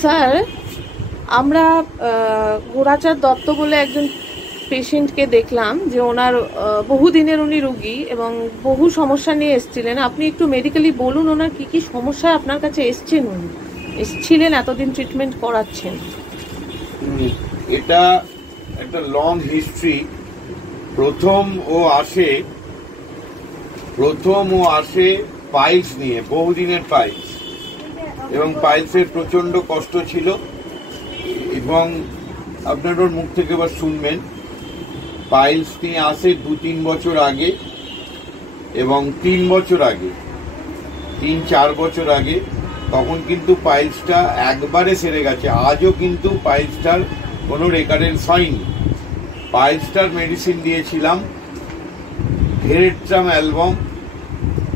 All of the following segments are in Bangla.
স্যার, আমরা গোরাচাঁদ দত্ত বলে একজন পেশেন্টকে দেখলাম যে ওনার বহুদিনের উনি রুগী এবং বহু সমস্যা নিয়ে এসেছিলেন। আপনি একটু মেডিকেলি বলুন ওনার কি কি সমস্যায় আপনার কাছে এসেছিলেন, এতদিন ট্রিটমেন্ট করাচ্ছেন। এটা একটা লং হিস্ট্রি। প্রথম ও আসে পাইলস নিয়ে, বহুদিনের পাইলস, এবং পাইলসের প্রচন্ড কষ্ট ছিল। এবং আপনার ওর মুখ থেকে এবার শুনবেন, পাইলস নিয়ে আসে 2-3 বছর আগে এবং 3 বছর আগে, 3-4 বছর আগে। তখন কিন্তু পাইলসটা একবারে সেরে গেছে। আজও কিন্তু পাইলসটার কোনো রেকারেন্স হয়নি। পাইলসটার মেডিসিন দিয়েছিলাম ভেরেট্রাম অ্যালবাম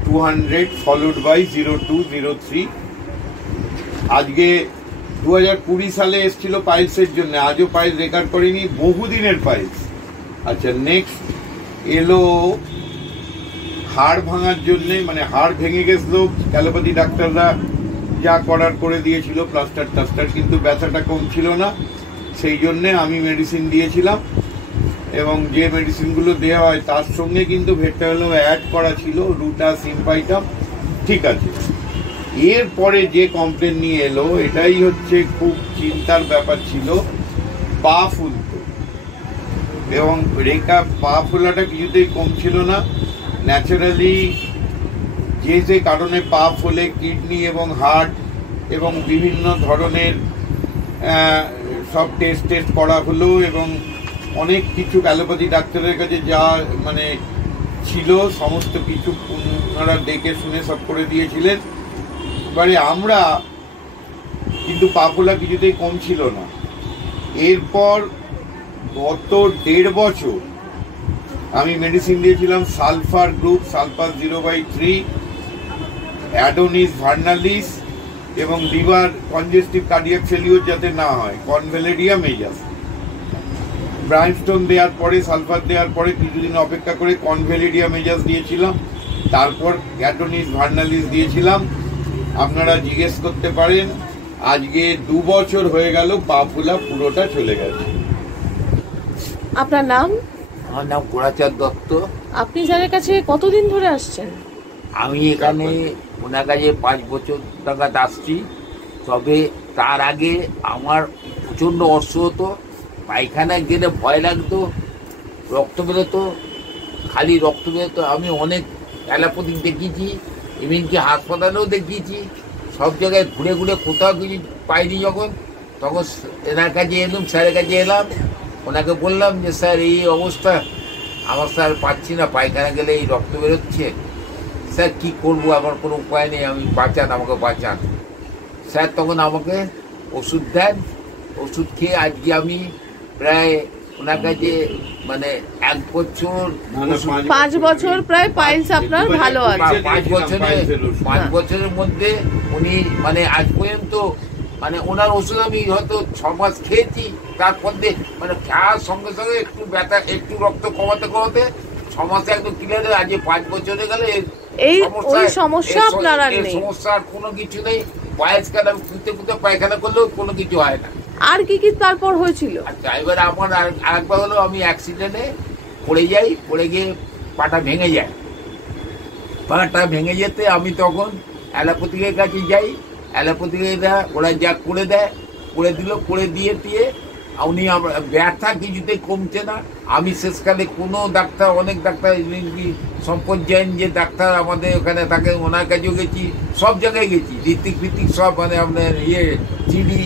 200 ফলোড বাই 0203। আজকে 2020 সালে এসেছিল পাইলসের জন্য, আজও পাইলস রেকর্ড করেনি, বহুদিনের পাইলস। আচ্ছা, নেক্সট এলো হাড় ভাঙার জন্যে, মানে হাড় ভেঙে গেছিল, অ্যালোপ্যাথি ডাক্তাররা যা করার করে দিয়েছিল, প্লাস্টার, কিন্তু ব্যথাটা কমছিল না। সেই জন্যে আমি মেডিসিন দিয়েছিলাম, এবং যে মেডিসিনগুলো দেওয়া হয় তার সঙ্গে কিন্তু ভেট্টাভেলো অ্যাড করা ছিল, রুটা সিম্পাইটাম, ঠিক আছে। এরপরে যে কমপ্লেন নিয়ে এলো, এটাই হচ্ছে খুব চিন্তার ব্যাপার ছিল, পা ফুলতো, এবং পা ফোলাটা কিছুতেই কমছিল না। ন্যাচারালি যে কারণে পা ফোলে, কিডনি এবং হার্ট এবং বিভিন্ন ধরনের সব টেস্ট করা হলো, এবং অনেক কিছু অ্যালোপ্যাথি ডাক্তারের কাছে যা মানে ছিল সমস্ত কিছু ওনারা দেখে শুনে সব করে দিয়েছিলেন। এবারে আমরা কিন্তু পা ফোলা কিছুতেই কম ছিল না। এরপর গত 1.5 বছর আমি মেডিসিন দিয়েছিলাম sulphur group, sulphur 0/3, Adonis vernalis, এবং লিভার কনজেস্টিভ কার্ডিয়াক ফেলিওর যাতে না হয়, কনভ্যালেরিয়া মেজাস। ব্রাইমস্টোন দেওয়ার পরে, সালফার দেওয়ার পরে কিছুদিন অপেক্ষা করে কনভ্যালেরিয়া মেজাস দিয়েছিলাম, তারপর অ্যাডোনিস ভার্নালিস দিয়েছিলাম। আপনারা জিজ্ঞেস করতে পারেন, আজকে 2 বছর হয়ে গেল, পা ফোলা পুরোটা চলে গেছে। আপনার নাম? আমার নাম গোরাচাঁদ দত্ত। আপনি স্যারের কাছে কতদিন ধরে আসছেন? আমি এখানে ওনার কাছে 5 বছর নাগাদ আসছি। তবে তার আগে আমার প্রচণ্ড অস্ত্র হতো, পায়খানায় গেলে ভয় লাগতো, রক্ত বেরোতো, খালি রক্ত বেরোতো। আমি অনেক অ্যালোপ্যাথিক দেখিয়েছি, এমনকি হাসপাতালেও দেখিয়েছি, সব জায়গায় ঘুরে ঘুরে কোথাও কিছু পাইনি। তখন এনার কাছে এলাম, স্যারের কাছে এলাম, ওনাকে বললাম যে স্যার এই অবস্থা, আমার স্যার পাচ্ছি না, পায়খানা গেলে এই রক্ত বেরোচ্ছে, স্যার কী করবো, আমার কোনো উপায় নেই, আমি আমাকে বাঁচান। স্যার তখন আমাকে ওষুধ দেন। ওষুধ খেয়ে আজকে আমি প্রায় ওনার কাছে মানে 1 বছর 5 বছর প্রায় পাইলস আপনার ভালো আছে। 5 বছরের মধ্যে উনি মানে আজ পর্যন্ত মানে ওনার ওষুধ আমি হয়তো 6 মাস খেয়েছি, তারপর দিয়ে মানে খাওয়ার সঙ্গে সঙ্গে একটু ব্যথা, একটু রক্ত কমাতে 6 মাসে একদম ক্লিয়ার হয়ে, আজ 5 বছরে গেলে এই সমস্যা আপনার আর নেই, সমস্যা আর কোনো কিছু নেই। পায়েস কাটা কুঁতে পায়খানা করলেও কোনো কিছু হয় না। আর কি তারপর হয়েছিল? আচ্ছা, এবার আমার আরেকবার হলো, আমি অ্যাক্সিডেন্টে পড়ে যাই, পড়ে গিয়ে পাটা ভেঙে যায়। পাটা ভেঙে যেতে আমি তখন অ্যালোপ্যাথিকের কাছে যাই। অ্যালোপ্যাথিকেরা ওরা যা করে দেয়, করে দিল, করে দিয়ে উনি আমার ব্যথা কিছুতেই কমছে না। আমি শেষকালে কোনো ডাক্তার, অনেক ডাক্তার, সম্পদ জৈন যে ডাক্তার আমাদের ওখানে থাকে, ওনার কাছেও গেছি, সব জায়গায় গেছি, ঋত্বিক সব, মানে আপনার জিডি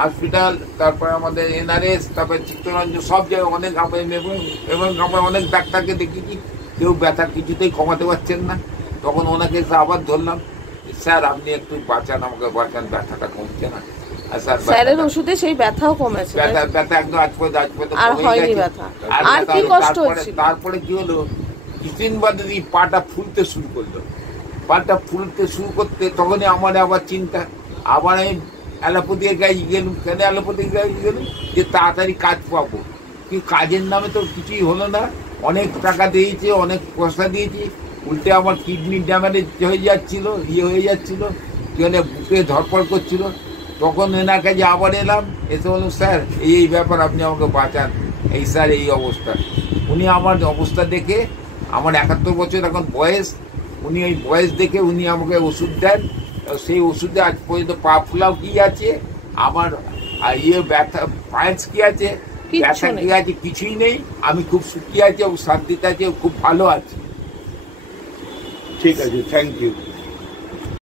হসপিটাল, তারপরে আমাদের NRS, তারপরে চিত্তরঞ্জন, সব জায়গায় অনেক এবং আমরা অনেক ডাক্তারকে দেখেছি, কেউ ব্যথা কিছুতেই কমাতে পারছেন না। তখন ওনাকে আবার ধরলাম, স্যার আপনি একটু বাঁচান, আমাকে বাঁচান, ব্যথাটা কমছে না। স্যারের ওষুধে সেই ব্যথাও কমেছে, ব্যথা একদম আজ পর্যন্ত আর হয়নি ব্যথা। আর কি কষ্ট হচ্ছে? তারপরে কি হলো, কিছুদিন বাদে পাটা ফুলতে শুরু করলো। পাটা ফুলতে শুরু করতে তখনই আমার আবার চিন্তা, আবার আমি অ্যালোপ্যাথির কাছে গেলাম। কেন অ্যালোপ্যাথির কাছে গেলাম? যে তাড়াতাড়ি কাজ পাবো, কিন্তু কাজের নামে তো কিছুই হলো না। অনেক টাকা দিয়েছে, অনেক পয়সা দিয়েছি, উল্টে আমার কিডনি ড্যামেজ হয়ে যাচ্ছিল, হয়ে যাচ্ছিল, বুকে ধরপড় করছিল। তখন এনার কাছে আবার এলাম, এসে বললাম স্যার এই ব্যাপার, আপনি আমাকে বাঁচান, এই স্যার এই অবস্থা। উনি আমার অবস্থা দেখে, আমার 71 বছর এখন বয়স, উনি ওই বয়স দেখে উনি আমাকে ওষুধ দেন। সেই ওষুধে আজ পর্যন্ত পা ফুলাও কি আছে, আমার ব্যথা পায়েস কি আছে, ব্যথা কি আছে, কিছুই নেই। আমি খুব সুখী আছি এবং শান্তিতে আছি, খুব ভালো আছি। ঠিক আছে, থ্যাংক ইউ।